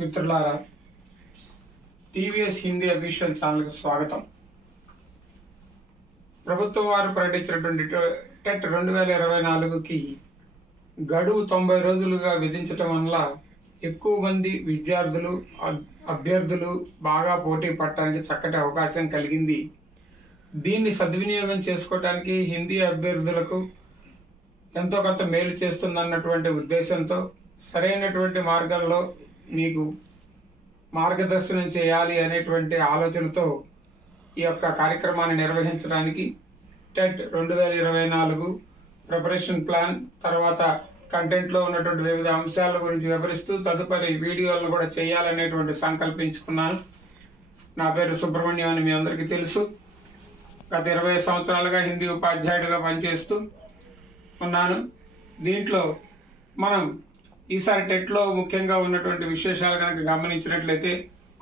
మిత్రులారా, TVS Hindi official ఛానల్కి స్వాగతం. ప్రభుత్వం వారు ప్రకటించినటువంటి టెట్ 2024కి గడువు 90 రోజులుగా విధించడం వల్ల ఎక్కువ మంది విద్యార్థులు అభ్యర్థులు బాగా పోటీ పడటానికి చక్కటి అవకాశం కలిగింది. దీన్ని సద్వినియోగం చేసుకోవటానికి హిందీ అభ్యర్థులకు ఎంతో కొంత మేలు చేస్తుందన్నటువంటి ఉద్దేశంతో సరైనటువంటి మార్గంలో మీకు మార్గదర్శనం చేయాలి అనేటువంటి ఆలోచనతో ఈ యొక్క కార్యక్రమాన్ని నిర్వహించడానికి టెట్ 2024 ప్రిపరేషన్ ప్లాన్, తర్వాత కంటెంట్ లో ఉన్నటువంటి వివిధ అంశాల గురించి వివరిస్తూ తదుపరి వీడియోలను కూడా చేయాలనేటువంటి సంకల్పించుకున్నాను. నా పేరు సుబ్రహ్మణ్యం అని మీ అందరికీ తెలుసు. గత 20 సంవత్సరాలుగా హిందీ ఉపాధ్యాయుడిగా పనిచేస్తూ ఉన్నాను. దీంట్లో మనం ఈసారి టెట్ లో ముఖ్యంగా ఉన్నటువంటి విశేషాలు కనుక గమనించినట్లయితే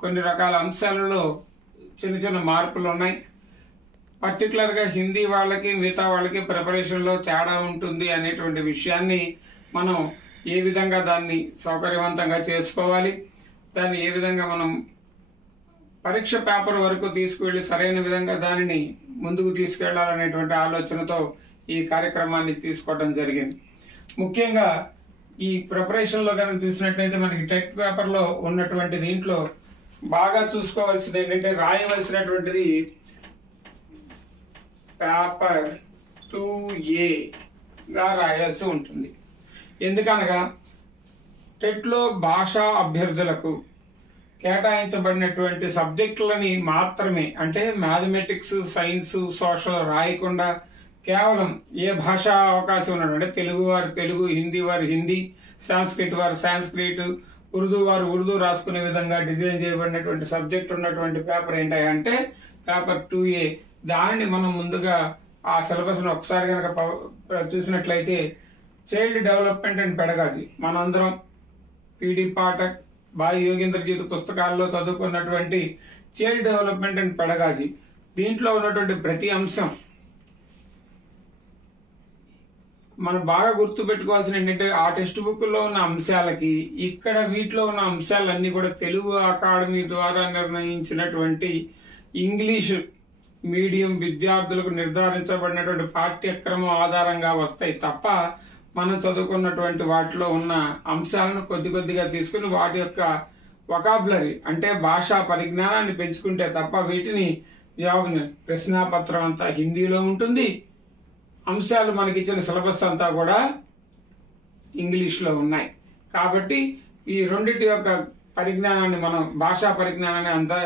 కొన్ని రకాల అంశాలలో చిన్న చిన్న మార్పులు ఉన్నాయి. పర్టికులర్ గా హిందీ వాళ్ళకి మిగతా వాళ్ళకి ప్రిపరేషన్ లో తేడా ఉంటుంది అనేటువంటి విషయాన్ని మనం ఏ విధంగా దాన్ని సౌకర్యవంతంగా చేసుకోవాలి, దాన్ని ఏ విధంగా మనం పరీక్ష పేపర్ వరకు తీసుకువెళ్లి సరైన విధంగా దానిని ముందుకు తీసుకెళ్లాలనేటువంటి ఆలోచనతో ఈ కార్యక్రమాన్ని తీసుకోవడం జరిగింది. ముఖ్యంగా ఈ ప్రిపరేషన్ లో కనుక చూసినట్లయితే మనకి టెట్ పేపర్ లో ఉన్నటువంటి దీంట్లో బాగా చూసుకోవాల్సింది ఏంటంటే రాయవలసినటువంటిది పేపర్ 2A గా రాయాల్సి ఉంటుంది. ఎందుకనగా టెట్ లో భాషా అభ్యర్థులకు కేటాయించబడినటువంటి సబ్జెక్టులని మాత్రమే, అంటే మ్యాథమెటిక్స్, సైన్స్, సోషల్ రాయకుండా కేవలం ఏ భాషా అవకాశం ఉన్నాడు అంటే తెలుగు వారు తెలుగు, హిందీ వారు హిందీ, సాంస్క్రిట్ వారు సాంస్క్రిట్, ఉర్దూ వారు ఉర్దూ రాసుకునే విధంగా డిజైన్ చేయబడినటువంటి సబ్జెక్ట్ ఉన్నటువంటి పేపర్ ఏంటంటే పేపర్ 2A. దానిని మనం ముందుగా ఆ సిలబస్ ను ఒకసారి కనుక చూసినట్లయితే చైల్డ్ డెవలప్మెంట్ అండ్ పెడగాజీ, మనందరం పిడి పాఠక్, బాయి యోగేంద్రజీత్ పుస్తకాల్లో చదువుకున్నటువంటి చైల్డ్ డెవలప్మెంట్ అండ్ పెడగాజీ, దీంట్లో ఉన్నటువంటి ప్రతి అంశం మనం బాగా గుర్తు పెట్టుకోవాల్సిన ఏంటంటే ఆ టెక్స్ట్ బుక్ లో ఉన్న అంశాలకి ఇక్కడ వీటిలో ఉన్న అంశాలన్నీ కూడా తెలుగు అకాడమీ ద్వారా నిర్ణయించినటువంటి ఇంగ్లీష్ మీడియం విద్యార్థులకు నిర్ధారించబడినటువంటి పాఠ్యక్రమం ఆధారంగా వస్తాయి తప్ప మనం చదువుకున్నటువంటి వాటిలో ఉన్న అంశాలను కొద్ది కొద్దిగా తీసుకుని వాటి యొక్క వొకాబులరీ అంటే భాషా పరిజ్ఞానాన్ని పెంచుకుంటే తప్ప వీటిని జవాబు ప్రశ్నాపత్రం అంతా హిందీలో ఉంటుంది. అంశాలు మనకి ఇచ్చిన సిలబస్ అంతా కూడా ఇంగ్లీష్ లో ఉన్నాయి. కాబట్టి ఈ రెండింటి యొక్క పరిజ్ఞానాన్ని మనం భాషా పరిజ్ఞానాన్ని అంతా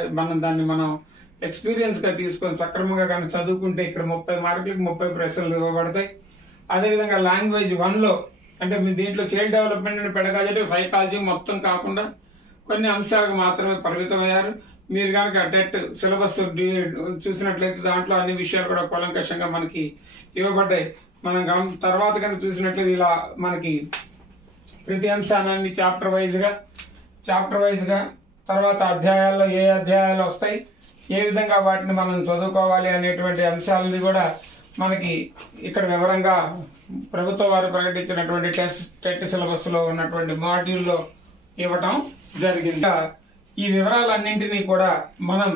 మనం ఎక్స్పీరియన్స్ గా తీసుకొని సక్రమంగా కానీ చదువుకుంటే ఇక్కడ 30 మార్కులకు 30 ప్రశ్నలు ఇవ్వబడతాయి. అదేవిధంగా లాంగ్వేజ్ 1 లో అంటే మీ దీంట్లో child development and pedagogy, psychology మొత్తం కాకుండా కొన్ని అంశాలకు మాత్రమే పరిమితమయ్యారు. మీరు కనుక టెట్ సిలబస్ చూసినట్లయితే దాంట్లో అన్ని విషయాలు కూడా కూలంకషంగా మనకి ఇవ్వబడ్డాయి. మనం తర్వాత కనుక చూసినట్లయితే ఇలా మనకి ప్రతి అంశాన్ని చాప్టర్ వైజ్ గా తర్వాత అధ్యాయాల్లో ఏ అధ్యాయాలు వస్తాయి, ఏ విధంగా వాటిని మనం చదువుకోవాలి అనేటువంటి అంశాలని కూడా మనకి ఇక్కడ వివరంగా ప్రభుత్వం వారు ప్రకటించినటువంటి టెట్ సిలబస్ లో ఉన్నటువంటి మాడ్యూల్లో ఇవ్వటం జరిగింది. ఈ వివరాలన్నింటినీ కూడా మనం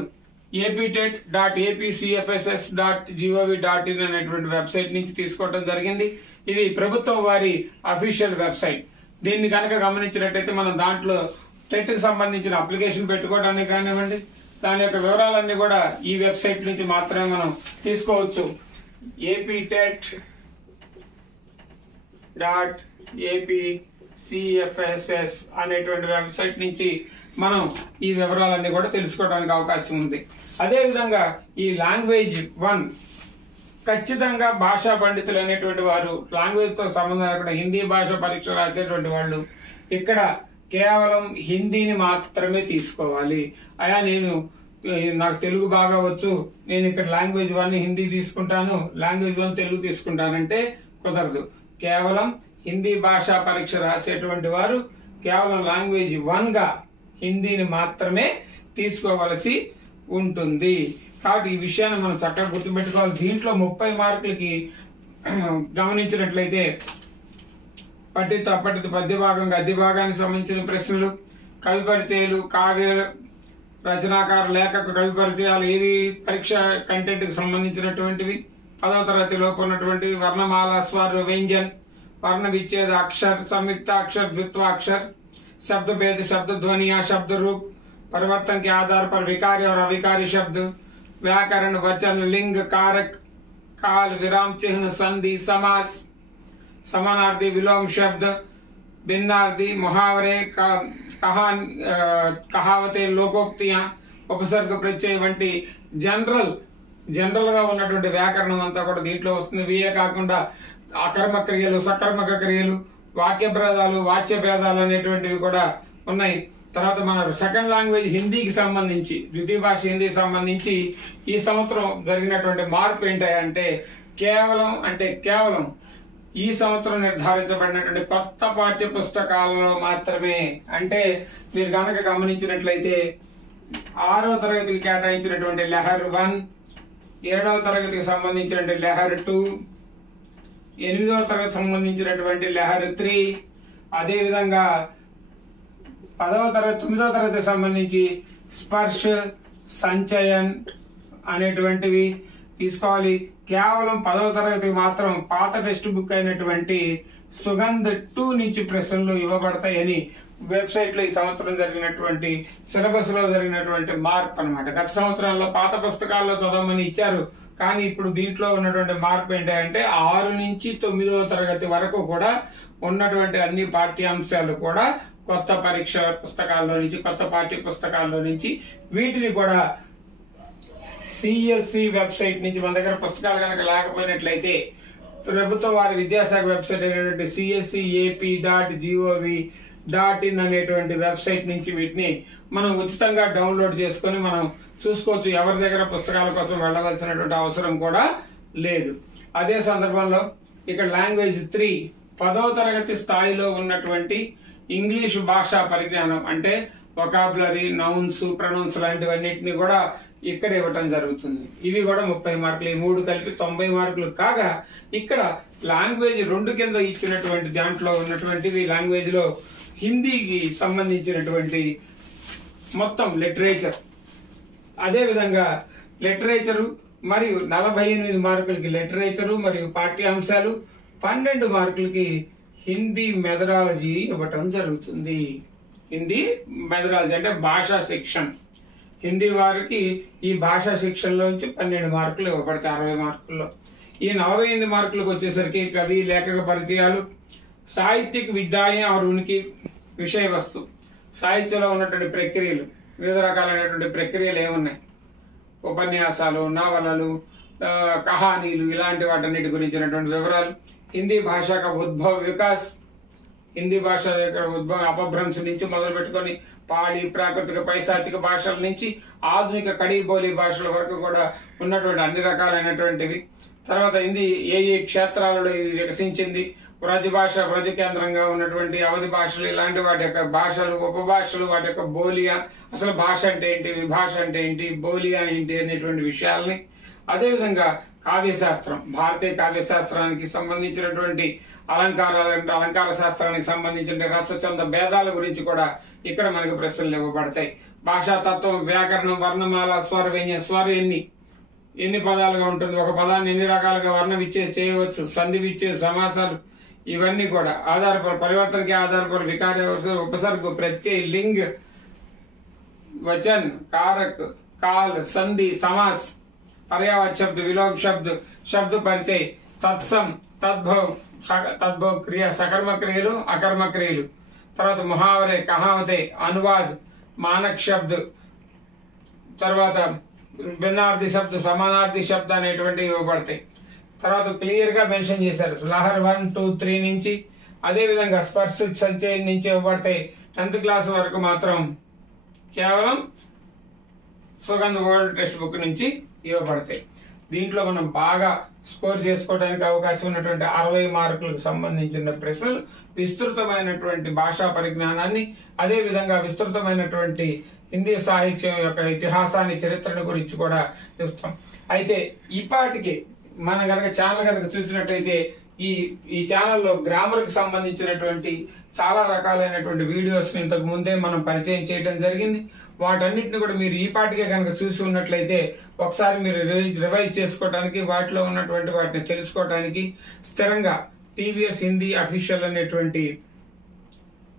aptet.apcfss.gov.in అనేటువంటి వెబ్సైట్ నుంచి తీసుకోవడం జరిగింది. ఇది ప్రభుత్వం వారి అఫీషియల్ వెబ్సైట్. దీన్ని కనుక గమనించినట్టయితే మనం దాంట్లో టెట్ కి సంబంధించిన అప్లికేషన్ పెట్టుకోవడానికి కానివ్వండి, దాని యొక్క వివరాలన్నీ కూడా ఈ వెబ్సైట్ నుంచి మాత్రమే మనం తీసుకోవచ్చు. aptet.apcfss అనేటువంటి వెబ్సైట్ నుంచి మనం ఈ వివరాలన్నీ కూడా తెలుసుకోవడానికి అవకాశం ఉంది. అదేవిధంగా ఈ లాంగ్వేజ్ 1 ఖచ్చితంగా భాషా పండితులు అనేటువంటి వారు, లాంగ్వేజ్ తో సంబంధం లేకుండా హిందీ భాష పరీక్ష రాసేటువంటి వాళ్ళు ఇక్కడ కేవలం హిందీని మాత్రమే తీసుకోవాలి. నాకు తెలుగు బాగా వచ్చు, నేను ఇక్కడ లాంగ్వేజ్ 1 హిందీ తీసుకుంటాను, లాంగ్వేజ్ 1 తెలుగు తీసుకుంటానంటే కుదరదు. కేవలం హిందీ భాషా పరీక్ష రాసేటువంటి వారు కేవలం లాంగ్వేజ్ 1 గా హిందీని మాత్రమే తీసుకోవలసి ఉంటుంది. కాబట్టి ఈ విషయాన్ని మనం చక్కగా గుర్తుపెట్టుకోవాలి. దీంట్లో 30 మార్కులకి గమనించినట్లయితే పట్టిత అపఠిత పద్య భాగం గద్య భాగానికి సంబంధించిన ప్రశ్నలు, కవి పరిచయాలు, కావ్య రచనాకారు, లేఖకు కవి పరిచయాలు ఇవి పరీక్ష కంటెంట్ కి సంబంధించినటువంటివి. 10వ తరగతి లోపు ఉన్నటువంటి వర్ణమాల, స్వర్, వ్యంజన్, वर्ण विच्छेद अक्षर, संयुक्ताक्षर, द्वित्वाक्षर, शब्द भेद, शब्द ध्वनिया, शब्द रूप, परिवर्तन के आधार पर विकारी और अविकारी शब्द, व्याकरण, वचन, लिंग, कारक, काल, विराम चिन्ह, संधि, समास, समानार्थी, विलोम शब्द, भिन्नार्थी, मुहावरे, कहावतें, लोकोक्तियां, उपसर्ग प्रत्यय వంటి జనరల్ గా ఉన్నటువంటి వ్యాకరణం అంతా కూడా దీంట్లో వస్తుంది. వీయే కాకుండా అకర్మ క్రియలు, సకర్మక క్రియలు, వాక్య భేదాలు, వాచ్య భేదాలు అనేటువంటివి కూడా ఉన్నాయి. తర్వాత మన సెకండ్ లాంగ్వేజ్ హిందీకి సంబంధించి, ద్వితీయ భాష హిందీకి సంబంధించి ఈ సంవత్సరం జరిగినటువంటి మార్పు ఏంటంటే కేవలం ఈ సంవత్సరం నిర్ధారించబడినటువంటి కొత్త పాఠ్య పుస్తకాలలో మాత్రమే. అంటే మీరు గనక గమనించినట్లయితే 6వ తరగతికి కేటాయించినటువంటి లహర్ 1, 7వ తరగతికి సంబంధించినటువంటి లహర్ 2, 8వ తరగతి సంబంధించినటువంటి లహర్ 3, అదే విధంగా 9వ తరగతికి సంబంధించి స్పర్శ, సంచయన్ అనేటువంటివి తీసుకోవాలి. కేవలం 10వ తరగతికి మాత్రం పాత టెక్స్ట్ బుక్ అయినటువంటి సుగంధ్ 2 నుంచి ప్రశ్నలు ఇవ్వబడతాయని వెబ్సైట్ లో ఈ సంవత్సరం జరిగినటువంటి సిలబస్ లో జరిగినటువంటి మార్పు అన్నమాట. గత సంవత్సరాల్లో పాత పుస్తకాల్లో చదవమని ఇచ్చారు, కానీ ఇప్పుడు దీంట్లో ఉన్నటువంటి మార్పు ఏంటంటే 6 నుంచి 9వ తరగతి వరకు కూడా ఉన్నటువంటి అన్ని పాఠ్యాంశాలు కూడా కొత్త పరీక్ష పుస్తకాల్లో నుంచి, కొత్త పాఠ్య పుస్తకాల్లో నుంచి వీటిని కూడా సిఎస్సి వెబ్సైట్ నుంచి, మన దగ్గర పుస్తకాలు కనుక లేకపోయినట్లయితే ప్రభుత్వ వారి విద్యాశాఖ వెబ్సైట్ అయినటువంటి cscap.gov.in అనేటువంటి వెబ్సైట్ నుంచి వీటిని మనం ఉచితంగా డౌన్లోడ్ చేసుకుని మనం చూసుకోవచ్చు. ఎవరి దగ్గర పుస్తకాల కోసం వెళ్ళవలసినటువంటి అవసరం కూడా లేదు. అదే సందర్భంలో ఇక్కడ లాంగ్వేజ్ 3 10వ తరగతి స్థాయిలో ఉన్నటువంటి ఇంగ్లీష్ భాషా పరిజ్ఞానం అంటే వొకాబులరీ, నౌన్స్, ప్రొనౌన్స్ లాంటివన్నిటిని కూడా ఇక్కడ ఇవ్వటం జరుగుతుంది. ఇవి కూడా 30 మార్కులు, ఈ 3 కలిపి 90 మార్కులు కాగా, ఇక్కడ లాంగ్వేజ్ 2 కింద ఇచ్చినటువంటి దాంట్లో ఉన్నటువంటివి లాంగ్వేజ్ లో హిందీకి సంబంధించినటువంటి మొత్తం లిటరేచర్, అదే విధంగా లిటరేచరు మరియు 48 మార్కులకి లిటరేచరు మరియు పాఠ్యాంశాలు, 12 మార్కులకి హిందీ మెథడాలజీ ఇవ్వటం జరుగుతుంది. హిందీ మెథడాలజీ అంటే భాషా శిక్షణ. హిందీ వారికి ఈ భాషా శిక్షణలోంచి 12 మార్కులు ఇవ్వబడతాయి 60 మార్కుల్లో. ఈ 48 మార్కులకు వచ్చేసరికి కవి, లేఖక పరిచయాలు, సాహిత్యక విద్యాయం और उनकी విషయ వస్తు, సాహిత్యంలో ఉన్నటువంటి ప్రక్రియలు, వివిధ రకాలైనటువంటి ప్రక్రియలు ఏమున్నాయి, ఉపన్యాసాలు, నవలలు, కహానీలు, ఇలాంటి వాటన్నిటి గురించినటువంటి వివరాలు, హిందీ భాష का ఉద్భవ వికాస్, హిందీ భాష యొక్క ఉద్భవ అపభ్రంశ నుంచి మొదలు పెట్టుకొని పాళీ, ప్రాకృతిక, పైశాచిక భాషల నుంచి ఆధునిక కడీ బోలీ భాషల వరకు కూడా ఉన్నటువంటి అన్ని రకాలైనటువంటివి. తర్వాత హిందీ ఏ ఏ క్షేత్రాలలో వికసించింది, వ్రజ భాష, వ్రజ కేంద్రంగా ఉన్నటువంటి అవధి భాషలు, ఇలాంటి వాటి యొక్క భాషలు, ఉపభాషలు, వాటి యొక్క బోలియా, అసలు భాష అంటే ఏంటి, విభాష అంటే ఏంటి, బోలియా ఏంటి అనేటువంటి విషయాల్ని, అదేవిధంగా కావ్యశాస్త్రం, భారతీయ కావ్యశాస్త్రానికి సంబంధించినటువంటి అలంకార శాస్త్రానికి సంబంధించిన రసచంద భేదాల గురించి కూడా ఇక్కడ మనకు ప్రశ్నలు ఇవ్వబడతాయి. భాషా తత్వం, వ్యాకరణం, వర్ణమాల, స్వర, వ్యంజన, స్వర ఎన్ని పదాలుగా ఉంటుంది, ఒక పదాన్ని ఎన్ని రకాలుగా వర్ణ విచ్ఛేద చేయవచ్చు, సంధి విచ్ఛేద, సమాసాలు, ఇవన్నీ కూడా ఆధారపడి పరివర్తనకి ఆధారపడి వికార, ఉపసర్గ, ప్రత్యయ, లింగ్, వచన్, कारक, काल, संधि, समास, पर्यायवाची शब्द, विलोम शब्द, शब्द परिचय, तत्सम, तद्भव क्रिया, सकर्मक क्रियలు, అకర్మక క్రియలు, తర్వాత ముహావరే, కహావతే, అనువాద్, మానక్ శబ్ద, తర్వాత భిన్నార్థి శబ్ద, సమానార్థి శబ్ద అనేటువంటివి ఇవ్వబడతాయి. తర్వాత క్లియర్ గా మెన్షన్ చేశారు లహర్ 1, 2, 3 నుంచి, అదే విధంగా స్పర్శ, సంచయం నుంచి ఇవ్వబడతాయి. 10th క్లాస్ వరకు మాత్రం కేవలం సుగంధ్ వరల్డ్ టెక్స్ట్ బుక్ నుంచి ఇవ్వబడతాయి. దీంట్లో మనం బాగా స్కోర్ చేసుకోవడానికి అవకాశం ఉన్నటువంటి 60 మార్కులకు సంబంధించిన ప్రశ్నలు, విస్తృతమైనటువంటి భాషా పరిజ్ఞానాన్ని, అదే విధంగా విస్తృతమైనటువంటి హిందీ సాహిత్యం యొక్క ఇతిహాసాన్ని, చరిత్రను గురించి కూడా ఇస్తాం. అయితే ఇప్పటికి మన గనక ఛానల్ కనుక చూసినట్టయితే ఈ ఈ ఛానల్లో గ్రామర్ కి సంబంధించినటువంటి చాలా రకాలైనటువంటి వీడియోస్ ని ఇంతకు ముందే మనం పరిచయం చేయడం జరిగింది. వాటన్నిటిని కూడా మీరు ఈ పాటికే కనుక చూసి ఉన్నట్లయితే ఒకసారి మీరు రివైజ్ చేసుకోవడానికి, వాటిలో ఉన్నటువంటి వాటిని తెలుసుకోవడానికి స్థిరంగా టీవీఎస్ హిందీ అఫీషియల్ అనేటువంటి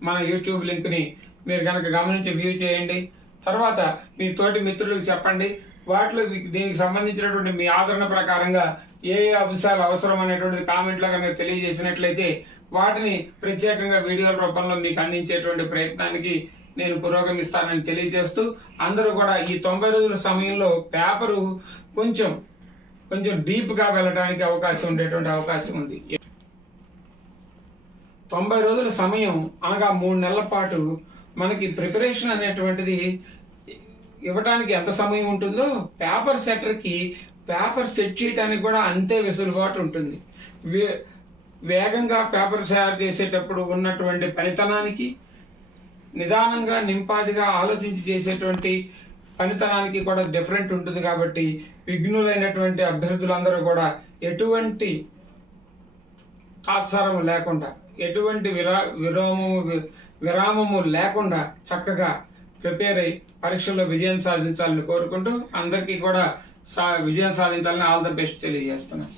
మన యూట్యూబ్ లింక్ ని మీరు కనుక గమనించి వ్యూ చేయండి. తర్వాత మీ తోటి మిత్రులకు చెప్పండి. వాటిలో దీనికి సంబంధించినటువంటి మీ ఆదరణ ప్రకారంగా ఏ ఏ అంశాలు అవసరం అనేటువంటి కామెంట్ లో కనుక తెలియజేసినట్లయితే వాటిని ప్రత్యేకంగా వీడియోల రూపంలో మీకు అందించేటువంటి ప్రయత్నానికి నేను పురోగమిస్తానని తెలియజేస్తూ, అందరూ కూడా ఈ 90 రోజుల సమయంలో పేపరు కొంచెం డీప్ గా వెళ్ళడానికి ఉండేటువంటి అవకాశం ఉంది. 90 రోజుల సమయం అనగా 3 నెలల పాటు మనకి ప్రిపరేషన్ అనేటువంటిది ఇవ్వడానికి ఎంత సమయం ఉంటుందో పేపర్ సెట్టర్ కి పేపర్ సెట్ చేయడానికి కూడా అంతే వెసులుబాటు ఉంటుంది. వేగంగా పేపర్ తయారు చేసేటప్పుడు ఉన్నటువంటి పనితనానికి, నిదానంగా నింపాదిగా ఆలోచించి చేసేటువంటి పనితనానికి కూడా డిఫరెంట్ ఉంటుంది. కాబట్టి విఘ్నులైనటువంటి అభ్యర్థులందరూ కూడా ఎటువంటి తాత్సారము లేకుండా, ఎటువంటి విరామము లేకుండా చక్కగా ప్రిపేర్ అయి పరీక్షల్లో విజయం సాధించాలని కోరుకుంటూ అందరికీ కూడా విజయం సాధించాలని ఆల్ ద బెస్ట్ తెలియజేస్తున్నాను.